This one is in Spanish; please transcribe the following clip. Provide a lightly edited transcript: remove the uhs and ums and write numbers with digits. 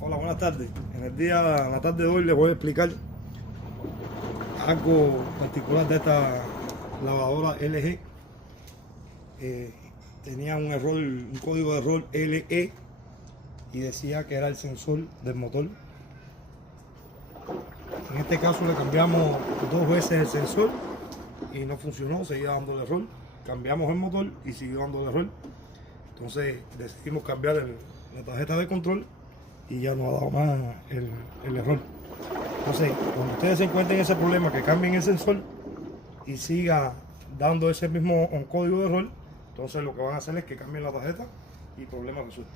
Hola, buenas tardes. En la tarde de hoy les voy a explicar algo particular de esta lavadora LG. Tenía un error, un código de error LE y decía que era el sensor del motor. En este caso le cambiamos 2 veces el sensor y no funcionó, seguía dando el error. Cambiamos el motor y siguió dando el error. Entonces decidimos cambiar la tarjeta de control y ya no ha dado más el error. Entonces, cuando ustedes se encuentren ese problema, que cambien el sensor y siga dando ese mismo código de error, entonces lo que van a hacer es que cambien la tarjeta y problema resuelto.